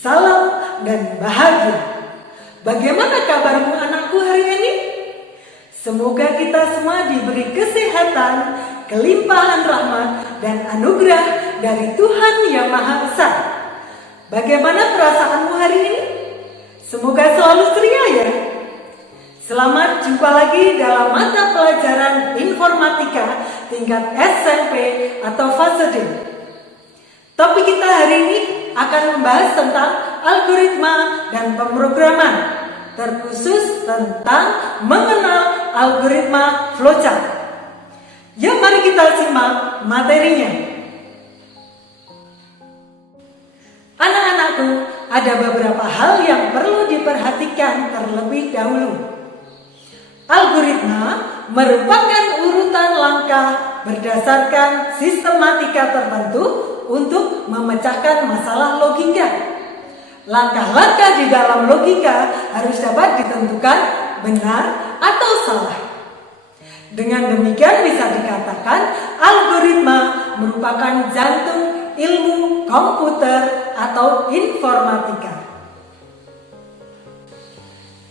Salam dan bahagia. Bagaimana kabarmu anakku hari ini? Semoga kita semua diberi kesehatan, kelimpahan rahmat, dan anugerah dari Tuhan Yang Maha Esa. Bagaimana perasaanmu hari ini? Semoga selalu ceria ya. Selamat jumpa lagi dalam mata pelajaran informatika tingkat SMP atau fase D. Topik kita hari ini akan membahas tentang algoritma dan pemrograman, terkhusus tentang mengenal algoritma flowchart. Yuk mari kita simak materinya. Anak-anakku, ada beberapa hal yang perlu diperhatikan terlebih dahulu. Algoritma merupakan urutan langkah berdasarkan sistematika tertentu untuk memecahkan masalah logika. Langkah-langkah di dalam logika harus dapat ditentukan benar atau salah. Dengan demikian bisa dikatakan algoritma merupakan jantung ilmu komputer atau informatika.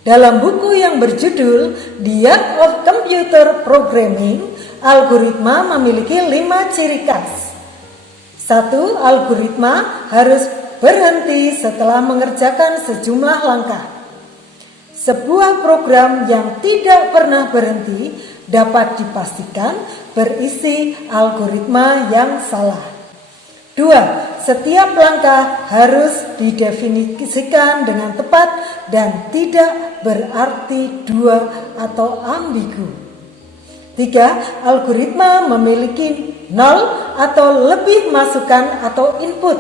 Dalam buku yang berjudul The Art of Computer Programming, algoritma memiliki 5 ciri khas. 1. Algoritma harus berhenti setelah mengerjakan sejumlah langkah. Sebuah program yang tidak pernah berhenti dapat dipastikan berisi algoritma yang salah. 2. Setiap langkah harus didefinisikan dengan tepat dan tidak berarti dua atau ambigu. 3. Algoritma memiliki 0 atau lebih masukan atau input.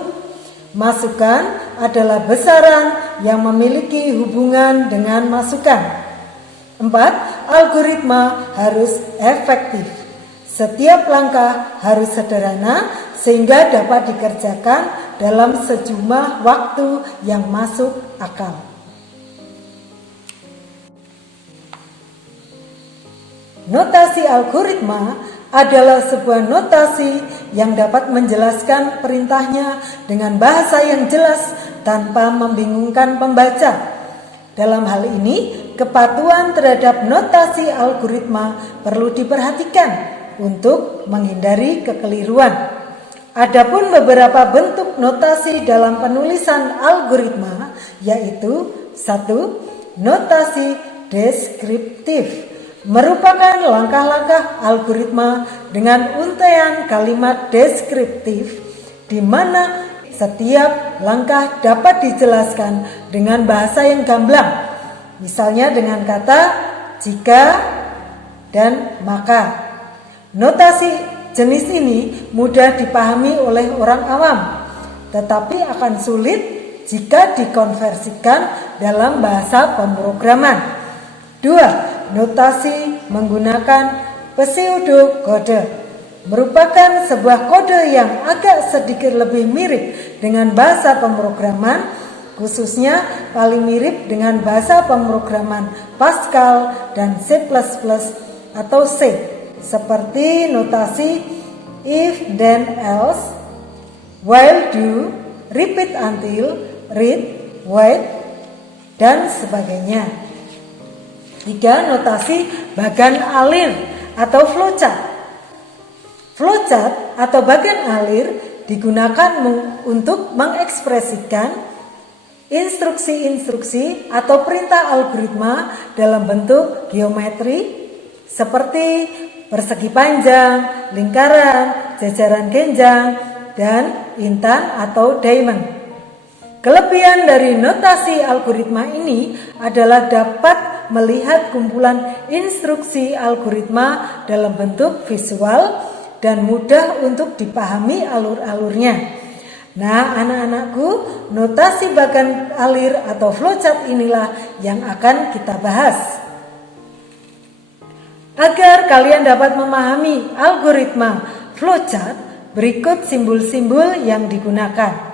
Masukan adalah besaran yang memiliki hubungan dengan masukan. 4. Algoritma harus efektif. Setiap langkah harus sederhana sehingga dapat dikerjakan dalam sejumlah waktu yang masuk akal. Notasi algoritma adalah sebuah notasi yang dapat menjelaskan perintahnya dengan bahasa yang jelas tanpa membingungkan pembaca. Dalam hal ini, kepatuhan terhadap notasi algoritma perlu diperhatikan untuk menghindari kekeliruan. Adapun beberapa bentuk notasi dalam penulisan algoritma yaitu 1. Notasi deskriptif merupakan langkah-langkah algoritma dengan untaian kalimat deskriptif di mana setiap langkah dapat dijelaskan dengan bahasa yang gamblang, misalnya dengan kata jika dan maka. Notasi jenis ini mudah dipahami oleh orang awam, tetapi akan sulit jika dikonversikan dalam bahasa pemrograman. 2. Notasi menggunakan pseudokode merupakan sebuah kode yang agak sedikit lebih mirip dengan bahasa pemrograman, khususnya paling mirip dengan bahasa pemrograman Pascal dan C++ atau C, seperti notasi if then else, while do, repeat until, read, wait, dan sebagainya. 3. Notasi bagan alir atau flowchart. Flowchart atau bagan alir digunakan untuk mengekspresikan instruksi-instruksi atau perintah algoritma dalam bentuk geometri seperti persegi panjang, lingkaran, jajaran genjang, dan intan atau diamond. Kelebihan dari notasi algoritma ini adalah dapat melihat kumpulan instruksi algoritma dalam bentuk visual dan mudah untuk dipahami alur-alurnya. Nah, anak-anakku, notasi bagan alir atau flowchart inilah yang akan kita bahas. Agar kalian dapat memahami algoritma flowchart, berikut simbol-simbol yang digunakan.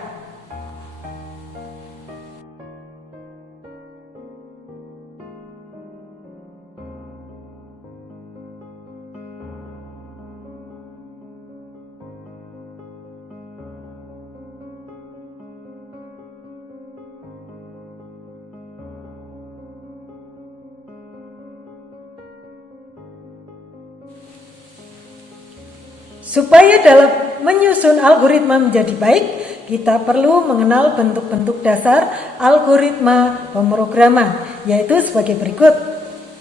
Supaya dalam menyusun algoritma menjadi baik, kita perlu mengenal bentuk-bentuk dasar algoritma pemrograman, yaitu sebagai berikut.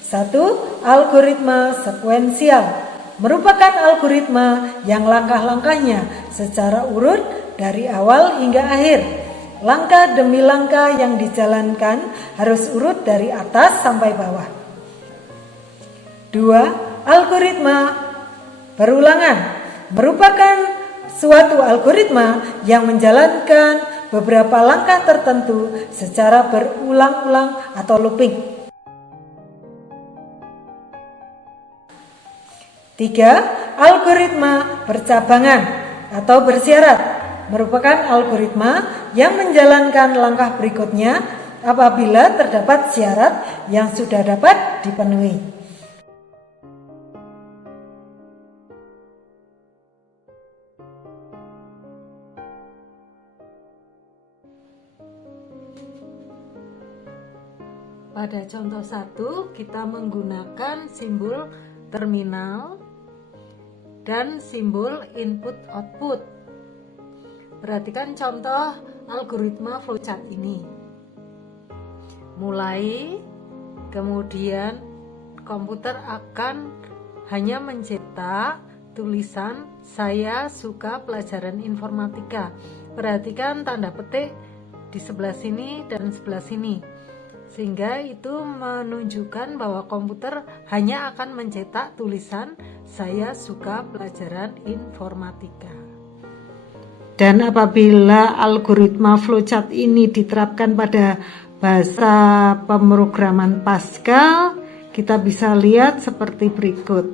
1. Algoritma sekuensial merupakan algoritma yang langkah-langkahnya secara urut dari awal hingga akhir. Langkah demi langkah yang dijalankan harus urut dari atas sampai bawah. 2. Algoritma berulangan merupakan suatu algoritma yang menjalankan beberapa langkah tertentu secara berulang-ulang atau looping. 3. Algoritma bercabangan atau bersyarat merupakan algoritma yang menjalankan langkah berikutnya apabila terdapat syarat yang sudah dapat dipenuhi. Pada contoh 1, kita menggunakan simbol terminal dan simbol input-output. Perhatikan contoh algoritma flowchart ini. Mulai, kemudian komputer akan hanya mencetak tulisan "Saya suka pelajaran informatika". Perhatikan tanda petik di sebelah sini dan sebelah sini. Sehingga itu menunjukkan bahwa komputer hanya akan mencetak tulisan "Saya suka pelajaran informatika". Dan apabila algoritma flowchart ini diterapkan pada bahasa pemrograman Pascal, kita bisa lihat seperti berikut.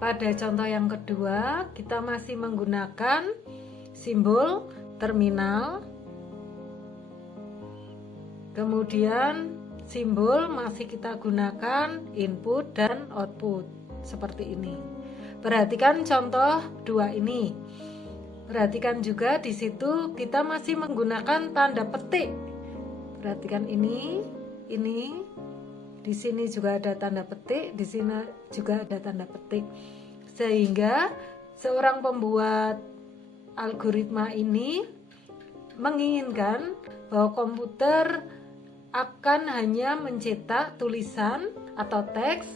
Pada contoh yang kedua, kita masih menggunakan simbol terminal, kemudian simbol masih kita gunakan input dan output seperti ini. Perhatikan contoh 2 ini. Perhatikan juga di situ kita masih menggunakan tanda petik. Perhatikan ini, di sini juga ada tanda petik, di sini juga ada tanda petik. Sehingga seorang pembuat algoritma ini menginginkan bahwa komputer akan hanya mencetak tulisan atau teks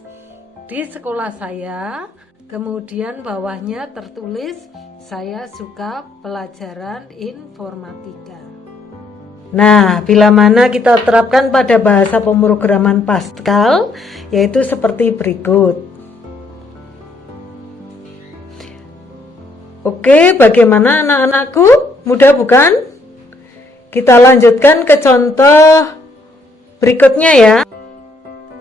"Di sekolah saya", kemudian bawahnya tertulis "Saya suka pelajaran informatika". Nah, bila mana kita terapkan pada bahasa pemrograman Pascal, yaitu seperti berikut. Oke, bagaimana anak-anakku? Mudah bukan? Kita lanjutkan ke contoh berikutnya ya.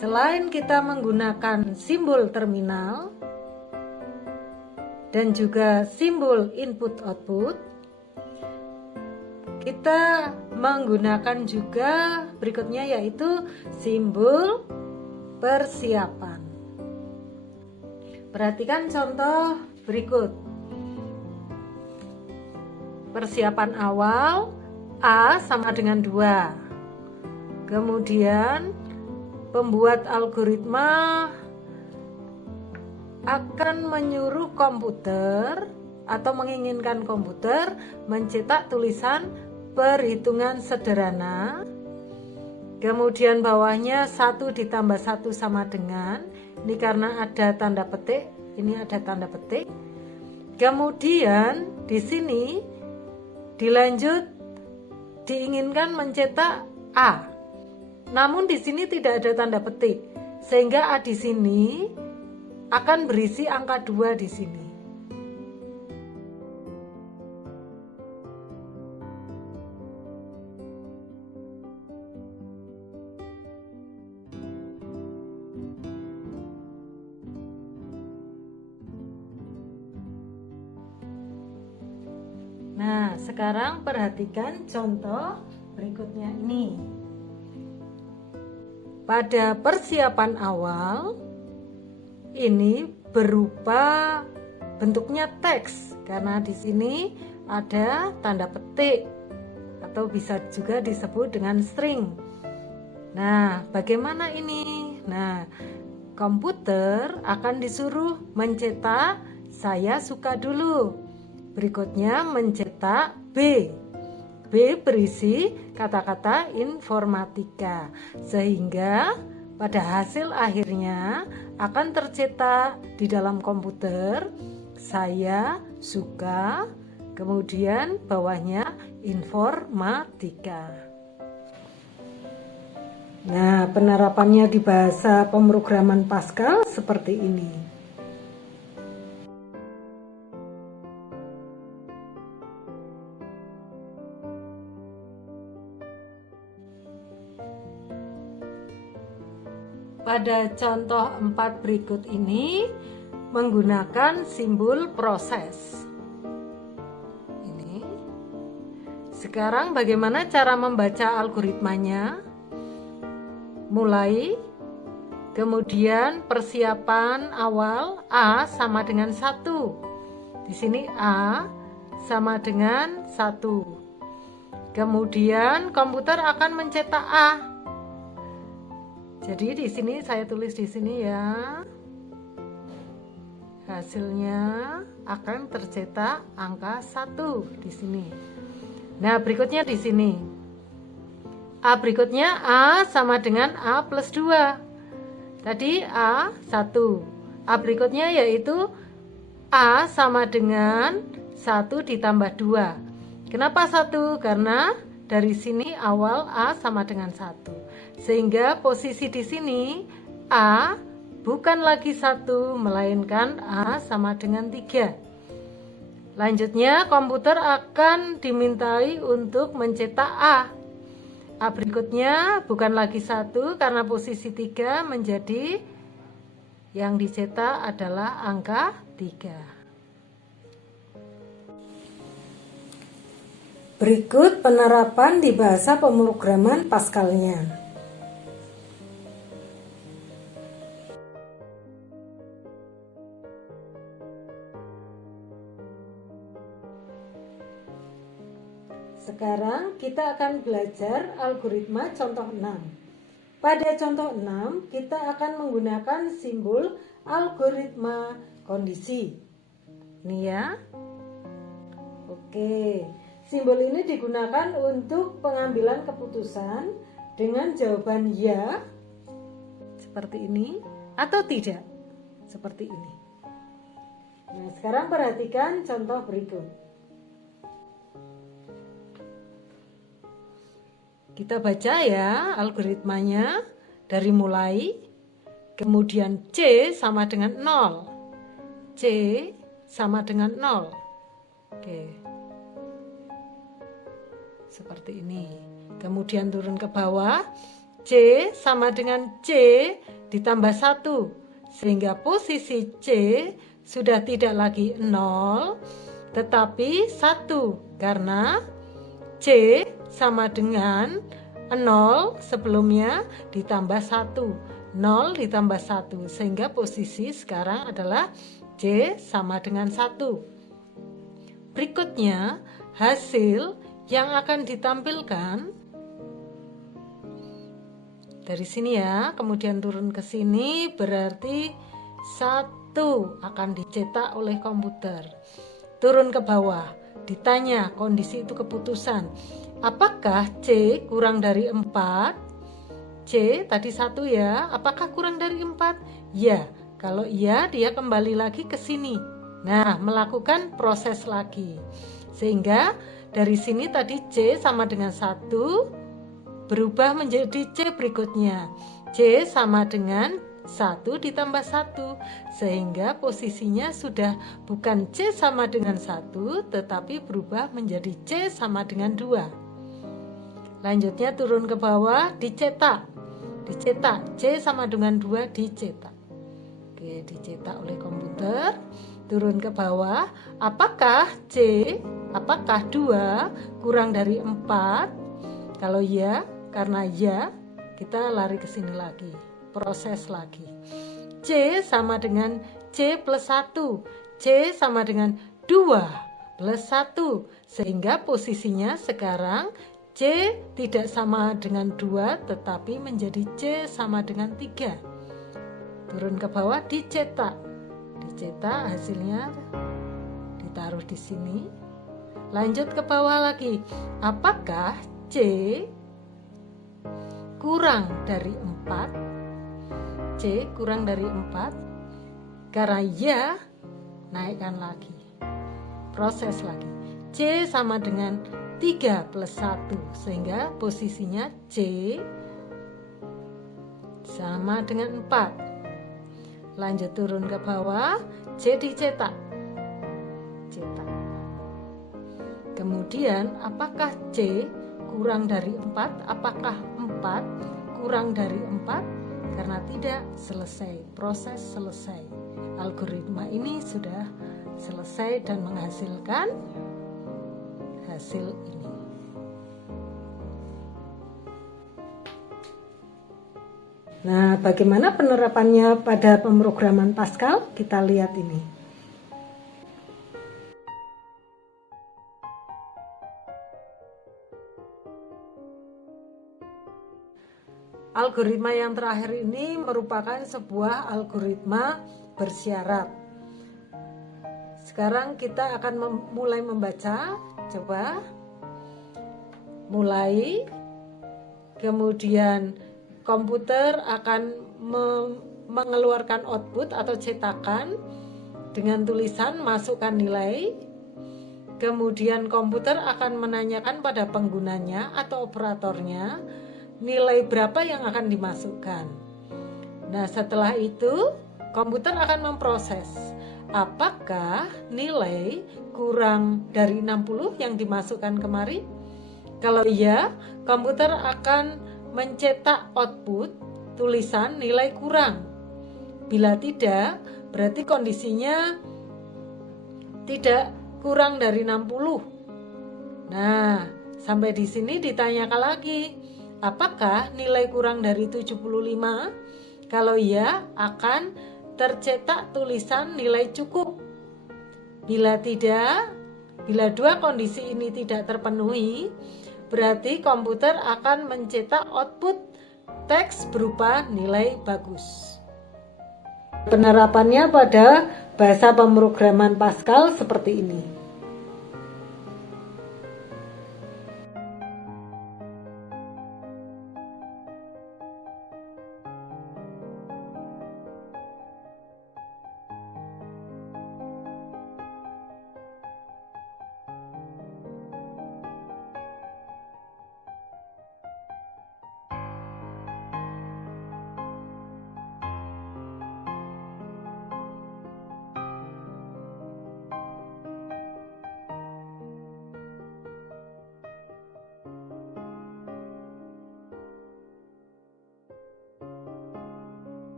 Selain kita menggunakan simbol terminal dan juga simbol input-output, kita menggunakan juga berikutnya yaitu simbol persiapan. Perhatikan contoh berikut. Persiapan awal A sama dengan 2. Kemudian pembuat algoritma akan menyuruh komputer atau menginginkan komputer mencetak tulisan "perhitungan sederhana". Kemudian bawahnya 1 ditambah 1 sama dengan, ini karena ada tanda petik, ini ada tanda petik. Kemudian di sini dilanjut diinginkan mencetak A. Namun di sini tidak ada tanda petik, sehingga A di sini akan berisi angka 2 di sini. Nah, sekarang perhatikan contoh berikutnya ini. Pada persiapan awal, ini berupa bentuknya teks karena di sini ada tanda petik atau bisa juga disebut dengan string. Nah, bagaimana ini? Nah, komputer akan disuruh mencetak saya suka dulu. Berikutnya mencetak B. B berisi kata-kata informatika, sehingga pada hasil akhirnya akan tercetak di dalam komputer saya suka, kemudian bawahnya informatika. Nah, penerapannya di bahasa pemrograman Pascal seperti ini. Pada contoh 4 berikut ini menggunakan simbol proses. Ini. Sekarang bagaimana cara membaca algoritmanya? Mulai, kemudian persiapan awal A sama dengan 1. Di sini A sama dengan 1. Kemudian komputer akan mencetak A. Jadi di sini saya tulis di sini ya. Hasilnya akan tercetak angka 1 di sini. Nah, berikutnya di sini. A berikutnya A sama dengan A plus 2. Tadi A 1. A berikutnya yaitu A sama dengan 1 ditambah 2. Kenapa 1? Karena dari sini awal A sama dengan 1. Sehingga posisi di sini A bukan lagi 1, melainkan A sama dengan 3. Lanjutnya komputer akan dimintai untuk mencetak A. A berikutnya bukan lagi 1 karena posisi 3 menjadi yang dicetak adalah angka 3. Berikut penerapan di bahasa pemrograman Pascalnya. Sekarang kita akan belajar algoritma contoh 6. Pada contoh 6 kita akan menggunakan simbol algoritma kondisi. Ini ya. Oke, simbol ini digunakan untuk pengambilan keputusan dengan jawaban ya seperti ini atau tidak seperti ini. Nah, sekarang perhatikan contoh berikut. Kita baca ya algoritmanya dari mulai, kemudian C sama dengan 0. C sama dengan 0. Oke. Seperti ini. Kemudian turun ke bawah, C sama dengan C ditambah 1. Sehingga posisi C sudah tidak lagi 0, tetapi 1. Karena C sama dengan 0 sebelumnya ditambah 1. 0 ditambah 1. Sehingga posisi sekarang adalah C sama dengan 1. Berikutnya, hasil yang akan ditampilkan dari sini ya, kemudian turun ke sini berarti 1 akan dicetak oleh komputer. Turun ke bawah, ditanya kondisi itu keputusan. Apakah C kurang dari 4? C tadi 1 ya, apakah kurang dari 4? Ya, kalau iya dia kembali lagi ke sini. Nah, melakukan proses lagi. Sehingga dari sini tadi C sama dengan 1 berubah menjadi C berikutnya. C sama dengan 1 ditambah 1. Sehingga posisinya sudah bukan C sama dengan 1, tetapi berubah menjadi C sama dengan 2. Lanjutnya turun ke bawah, dicetak. Dicetak, C sama dengan 2 dicetak. Oke, dicetak oleh komputer. Turun ke bawah, apakah 2 kurang dari 4? Kalau ya, karena ya, kita lari ke sini lagi, proses lagi. C sama dengan C plus 1. C sama dengan 2 plus 1. Sehingga posisinya sekarang C tidak sama dengan 2, tetapi menjadi C sama dengan 3. turun ke bawah, dicetak hasilnya ditaruh di sini. Lanjut ke bawah lagi, apakah C kurang dari 4? C kurang dari 4. Karena ya, naikkan lagi, proses lagi. C sama dengan 3 plus 1, sehingga posisinya C sama dengan 4. Lanjut turun ke bawah, C dicetak. Kemudian apakah C kurang dari 4? Apakah 4 kurang dari 4? Karena tidak, selesai, proses selesai. Algoritma ini sudah selesai dan menghasilkan hasil ini. Nah, bagaimana penerapannya pada pemrograman Pascal? Kita lihat ini. Algoritma yang terakhir ini merupakan sebuah algoritma bersyarat. Sekarang kita akan mulai membaca. Coba mulai. Kemudian komputer akan mengeluarkan output atau cetakan dengan tulisan masukkan nilai. Kemudian komputer akan menanyakan pada penggunanya atau operatornya nilai berapa yang akan dimasukkan. Nah, setelah itu komputer akan memproses apakah nilai kurang dari 60 yang dimasukkan kemari. Kalau iya, komputer akan mencetak output tulisan nilai kurang. Bila tidak, berarti kondisinya tidak kurang dari 60. Nah, sampai di sini ditanyakan lagi, apakah nilai kurang dari 75? Kalau iya, akan tercetak tulisan nilai cukup. Bila tidak, bila dua kondisi ini tidak terpenuhi, berarti komputer akan mencetak output teks berupa nilai bagus. Penerapannya pada bahasa pemrograman Pascal seperti ini.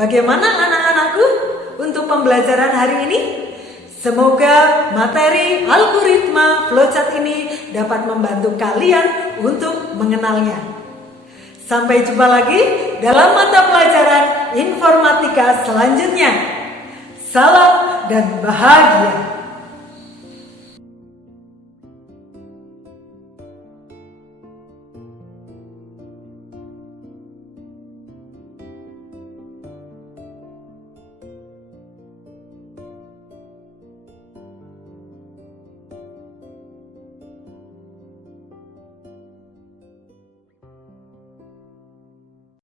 Bagaimana anak-anakku untuk pembelajaran hari ini? Semoga materi algoritma flowchart ini dapat membantu kalian untuk mengenalnya. Sampai jumpa lagi dalam mata pelajaran informatika selanjutnya. Salam dan bahagia.